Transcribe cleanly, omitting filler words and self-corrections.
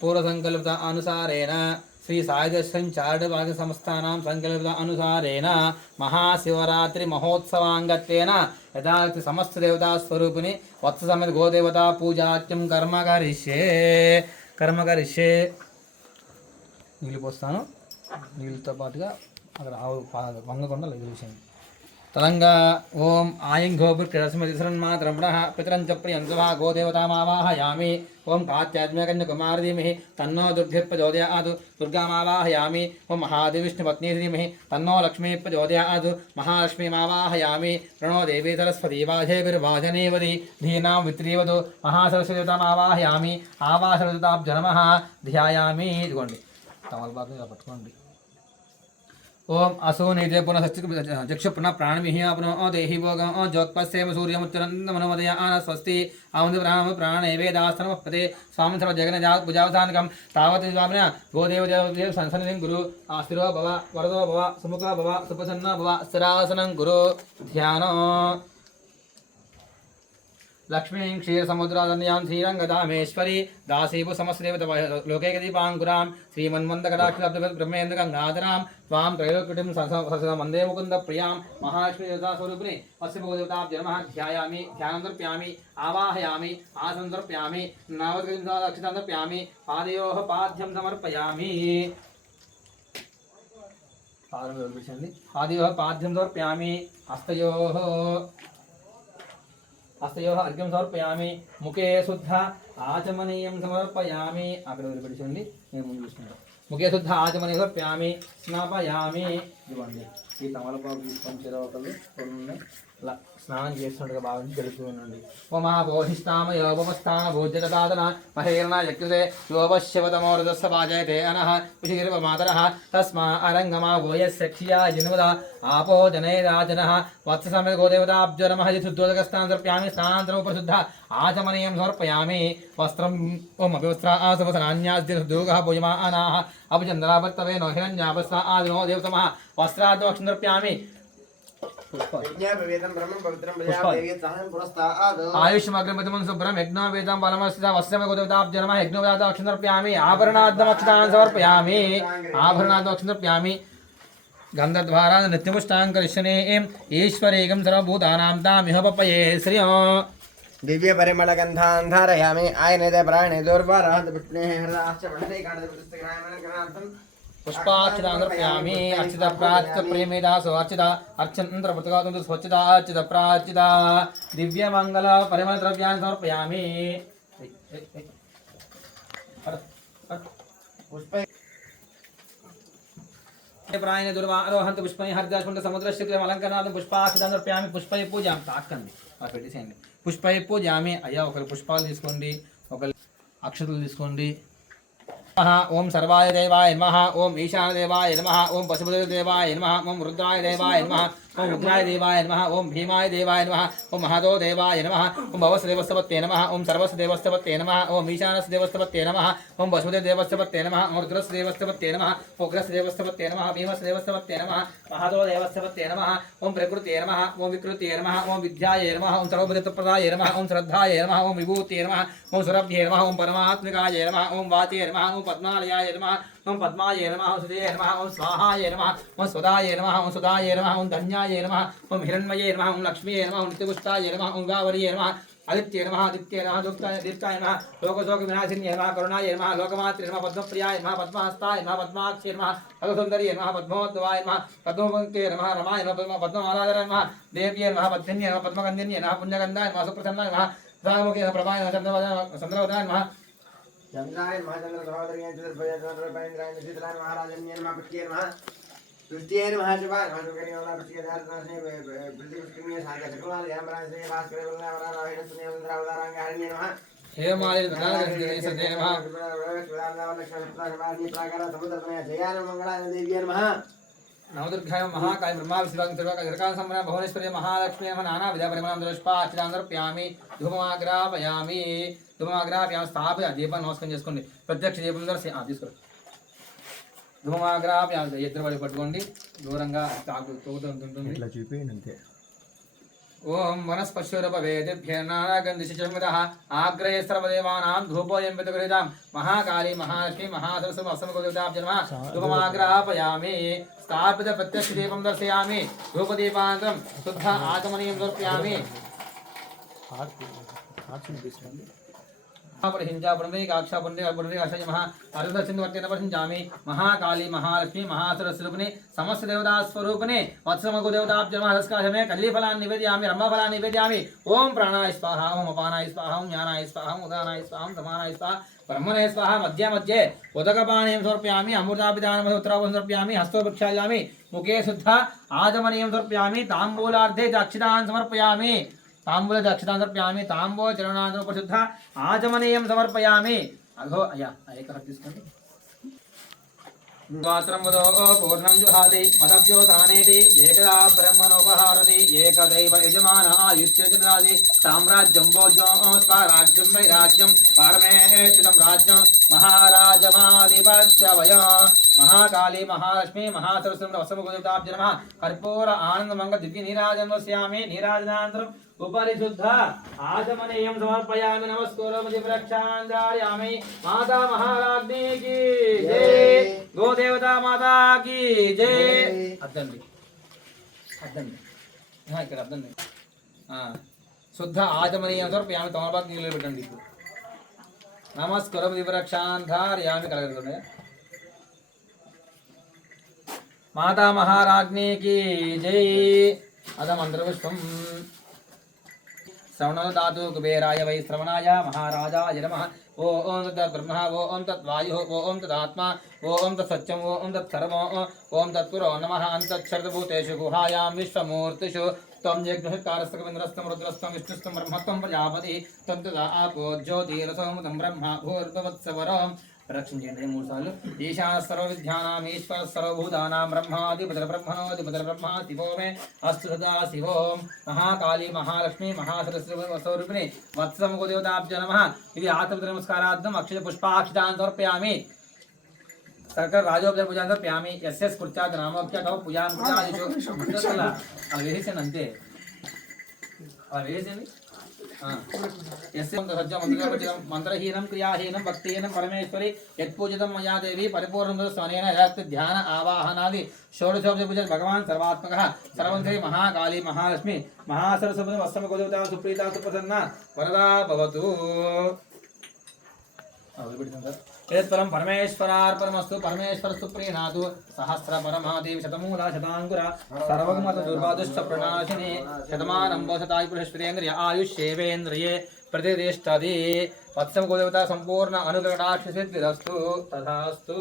पूर्वसङ्कल्पित अनुसारेण श्री सायुधश्रम चारुवाद संस्थानां संकल्पित अनुसारेण महाशिवरात्रि महोत्सवांगत्वेन यथाक्ति समस्त देवता स्वरूपिणी वत्स समेत गोदेवता पूजाच्यं कर्म करिष्ये నీళ్ళు పోస్తాను నీళ్ళతో పాటుగా అక్కడ ఆవు వంగకుండా లేదు तदंगा ओम आयं गोपुरस्मृतिसन्मात्रमणः पितरञ्च प्रियंसभा गोदेवतामावाहयामि ओम कात्यात्म्यकन्यकुमार धीमहि तन्नो दुर्भिर्प्रचोदयात् दुर्गामावाहयामि ओम महादेविष्णुपत्नी धीमहि तन्नो लक्ष्मी प्रचोदयात् महालक्ष्मीमावाहयामि प्रणो देवी सरस्वती वाजेभिर्वाजनेवति धीनां वित्रीवतु महासरस्वतीमावाहयामि आवासरताब्जनमः ध्यायामि इदिगोंడి తమలపాకు ఇలా పట్టుకోండి ओम असो निधे पुनः चक्षु पुनः प्राणमिहि पुनः देहि भोगं ज्योत्पस्येम सूर्यमुच्चरन्दमनोदय आन स्वस्ति आमन्द ब्राह्म प्राणे वेदास्तनमपते स्वामी सर्व जगन्नाथ पूजावसानकं तावत् स्वामिना गोदेव देव संसन्निधिं गुरु आस्थिरो भव वरदो भव सुमुखो भव सुप्रसन्नो भव स्थिरासनं गुरु ध्यानो लक्ष्मी क्षीर समुद्रादन्यां श्रीरंगधामेश्वरी दासीभु समस्तदेव लोकैकदीपाङ्कुरां श्रीमन्मन्दकटाक्षब्रह्मेन्द्र गंगाधरां त्वां त्रैलोक्यटिं वन्दे मुकुन्दप्रियां महालक्ष्मी देवतास्वरूपिणी अस्य भगवदेवताभ्यो नमः ध्यायामि ध्यानं समर्पयामि आवाहयामि आसनं समर्पयामि नवदक्षिणां समर्पयामि पादयोः पाद्यं समर्पयामि पादयोः पाद्यं समर्पयामि हस्तयोः हस्तयोः अर्घ्यं समर्पयामि मुखे शुद्ध आचमनीयं समर्पयामि अక్కడ వదిలిపెట్టండి నేను ముందు చూస్తున్నాను ముఖే శుద్ధ ఆచమనీయం సమర్పయామి స్నాపయామి ఇవ్వండి ఈ తమలపాకు తీసుకొని చెరవకలు స్నానం చేస్తున్నట్టుగా భావించి గడుపుతూ ఉండండి ఓమా బోధిష్టామ యోపమస్థాన భోజ్యదాదన మహేరణ యజ్ఞతే యోపశ్యవతమోరదస్స వాజయతే అనః కుశీర్వమాతరః తస్మా అరంగమా గోయస్య క్షియా జన్మద आपो जनैराजनः वत्स समेत गोदेवताभ्यो नमः शुद्धोदकस्नानं समर्पयामि स्नानानन्तरम् उपशुद्ध आचमनीयं समर्पयामि वस्त्रम् ओम अभिवस्त्रा आसवसनान्यास्तिर्दुर्गः पूजमानाः अपचन्द्रावर्तवे नो हिरण्यापस्था आदिनो देवतमः वस्त्राद्वक्षं समर्पयामि आयुष्मग्रमतिमं शुभ्रं यज्ञोपेतं बलमस्थिता वस्त्रमेव गोदेवताभ्यो नमः यज्ञोपेतावक्षं समर्पयामि आभरणाद्वक्षतान् समर्पयामि आभरणाद्वक्षं समर्पयामि गंधद्वारा नित्यमुष्टां करिष्यने ईश्वरेकं सर्वभूतानां तामिह पपये श्रियो दिव्य परिमल गंधान् धारयामि आयनेते प्राणे दुर्वाराः पुष्पणे हृदाश्च वन्दे काण्डपुस्तकरायमनकरणार्थं पुष्पाक्षतां समर्पयामि अर्चित प्रार्चित प्रेमेदासो अर्चित अर्चन्द्र पुस्तकातु स्वच्छता अर्चित प्रार्चित दिव्य मंगल परिमल द्रव्यान् समर्पयामि पुष्प प्रायण दुर्वारोहंत पुष्पनि हरिदासुंड समुद्रश्चक्रम अलंकरणार्थं पुष्पाक्षतां समर्पयामि पुष्पै पूजां తాకండి ఆ పెట్టేసేయండి పుష్పై పూజామి అయ్యా ఒకరు పుష్పాలు తీసుకోండి ఒకరు అక్షతలు తీసుకోండి ओम सर्वाय देवाय नमः ओम ईशान देवाय नमः ओम पशुपति देवाय नमः ओम रुद्राय देवाय नमः ओम उग्राय देवाय नमः ओम भीमाय देवाय नमः ओम महतो देवाय नमः ओम भवस्य देवस्तपत्ये नमः ओम सर्वस्य देवस्तपत्ये नमः ओम ईशानस्य देवस्तपत्ये नमः ओम पशुपति देवस्तपत्ये नमः ओम रुद्रस्य देवस्तपत्ये नमः ओम उग्रस्य देवस्तपत्ये नमः भीमस्य देवस्तपत्ये नमः महतो देवस्तपत्ये नमः ओम प्रकृते नमः ओम विकृते नमः ओम विद्याय नमः ओम सर्वभूतप्रदाय नमः ओम श्रद्धाय नमः ओम विभूते नमः ओम सुरभ्ये नमः ओम परमात्मिकाय नमः ओम वाचे नमः ओम पद्मालयाय नमः ओम पद्माय नमः ओम सुदे नमः ओम स्वाहाय नमः ओम सुदाय नमः ओम सुदाय नमः ओम धन्याय नमः ओम हिरण्मये नमः ओम लक्ष्मीये नमः ओम नित्यपुष्टाय नमः ओम गावरीये नमः आदित्ये नमः दुष्टाय दीप्ताय नमः लोकशोक विनाशिन्ये नमः करुणाय नमः लोकमात्रे नमः पद्मप्रियाय नमः पद्महस्ताय नमः पद्माक्षे नमः पद्मसुन्दर्ये नमः पद्मोद्भवाय नमः पद्ममुखे नमः रमाय नमः पद्ममालाधराय नमः देव्ये नमः पद्मिन्ये नमः पद्मगन्धिन्ये नमः पुण्यगन्धाय नमः सुप्रसन्नाय नमः सदामुखे नमः प्रभाय नमः चन्द्रवदनाय नमः चंद्राय महाचंद्र सहोदरिये चंद्रपयन्द्राय निशितलाय महाराजन्ये नमः पुष्ये नमः तुष्टिये नमः शिवाय नमः सुकर्योला पुष्ये धारणास्ने प्रतिपुष्किन्ये साध्य चक्रवाल यामराज श्री भास्कर वल्लभ वरारायण सुने वन्द्रावतारांग हरिण्ये नमः हे माले धनागणेश सदे नमः लक्ष्मी प्राकार समुद्रतनय जयान मंगलाय देव्ये नमः नवदुर्गाय महाकाय ब्रह्मा विष्णु सर्वकाय संभ्रम भुवनेश्वरी महालक्ष्मी नमः नाना विद्या परिमलं पुष्पाक्षतां समर्पयामि धूममाग्रापयामि धूममाग्रापयामि स्थापय దీపం నమస్కారం చేసుకోండి ప్రత్యక్ష దీపం ద్వారా తీసుకోండి ధూమమాగ్రాపయామి ఇద్దరు పడి పట్టుకోండి దూరంగా తాకు తోగుతూ ఉంటుంది ఇట్లా చూపేయండి అంతే ओम वनस्पतिरूपवेदिभ्यर्नागन्धिशचमितः आग्रहे सर्वदेवानां धूपोऽयं विदगृहीतां महाकाली महालक्ष्मी महासरस्वती असमगोदेवताभ्यो नमः धूपमाग्रापयामि स्थापित प्रत्यक्षदीपं दर्शयामि धूपदीपानन्तरं शुद्ध आचमनीयं समर्पयामि हिंजा पुण्डरीकाक्षा पुण्डरीकाक्षा महा अरुदर्शनवर्तेनवर्षिंचामि महाकाली महालक्ष्मी महासरस्वरूपिणे समस्त देवता स्वरूपिणे वत्समगो देवताभ्यो नमः नमस्कारमे कल्लीफलान् निवेदयामि रम्भफलान् निवेदयामि ओम प्राणाय स्वाहा ओम अपानाय स्वाहा ओम ज्ञानाय स्वाहा ओम उदानाय स्वाहा ओम समानाय स्वाहा ब्रह्मणे स्वाहा मध्ये मध्ये उदकपानीयं समर्पयामि अमृतापिदानं उत्तरावं समर्पयामि हस्तो प्रक्षालयामि मुखे शुद्ध आचमनीयं समर्पयामि ताम्बूलार्धे दक्षिणान् समर्पयामि तांबूल दक्षिणां समर्पयामि तांबूल चरणां प्रशुद्ध आचमनीयं समर्पयामि अघो अया एकः तीసుకోండి मात्रं वदो पूर्णं जुहाति मदभ्यो तानेति एकदा ब्रह्मणोपहारति एकदैव यजमानः आयुष्यजनादि साम्राज्यं भोज्यो स्वराज्यं वैराज्यं पारमेष्ठितं राज्यं महाराजमाधिपत्य वय महाकाली महालक्ष्मी महासरस्वती वसमगोदेवताभ्यो नमः कर्पूर आनन्दमङ्गल दिव्य नीराजनं वस्यामि नीराजनानन्तरं उपरि शुद्ध आचमनीयं समर्पयामि नमस्कारोमि प्रक्षान्द्रायामि माता महाराज्ञी की जय गोदेवता माता की जय అద్దండి అద్దండి ఇక్కడ అద్దండి శుద్ధ ఆచమనీయం సమర్పయామి తమలపాకు నీళ్ళు పెట్టండి ఇప్పుడు నమస్కారోమి ప్రక్షాంధారయామి కలగండి మాతా महाराज्ञी की जय अदमंत्रपुष्पम श्रवणो धातु कुबेराय वै श्रवणाय महाराजाय नमः ओम तद्ब्रह्म ओम तद्वायुः ओम तदात्मा ओम तत्सत्यं ओम तत्सर्वो ओम तत्पुरो नमः अन्तच्छर्दभूतेषु गुहायां विश्वमूर्तिषु त्वं यज्ञकारस्तकविन्द्रस्तं रुद्रस्तं विष्णुस्तं ब्रह्मत्वं प्रजापति त्वं तदा आपो ज्योतिरसोमतं ब्रह्म भूर्भुवत्सवरम् प्रदक्षिण चेయండి 3 సార్లు ఈశాన సర్వ విద్యానాం ఈశ్వర సర్వభూతానాం బ్రహ్మాధిపతి బ్రహ్మణోధిపతి బ్రహ్మ శివో మే అస్తు సదా శివోం మహాకాళీ మహాలక్ష్మి మహాసరస్వతి స్వరూపిణి వత్సమగో దేవతాభ్యో నమః ఇది ఆత్మ నమస్కారార్థం అక్షయ పుష్పాక్షతాన్ సమర్పయామి सर्कर राजोपचार पूजा समर्पयामि यस्य स्कृत्यात् नामोक्त्या तव पूजां कृतादिषु अवेहिसे नन्ते अवेहिसे यस्य मंत्रहीनं क्रियाहीनं भक्तिहीनं परमेश्वरी यत्पूजितं मया देवी परिपूर्णं स्वनेन रक्त ध्यान आवाहनादि षोडशोपचार पूजा भगवान सर्वात्मकः सर्वंश्री महाकाली महालक्ष्मी महासरस्वती वत्समगोदेवता सुप्रीता सुप्रसन्ना वरदा भवतु एतत्फलं परमेश्वरार्पणमस्तु परमेश्वरस्तु प्रीणातु सहस्र परमादेवी शतमूला शताङ्कुर सर्वगमत दुर्वादुष्ट प्रणाशिनी शतमानं वसताय पुरुषेन्द्रिय आयुष्येवेन्द्रिये प्रतिष्ठति वत्समगोदेवता संपूर्ण अनुग्रहकटाक्षसिद्धिरस्तु तथास्तु।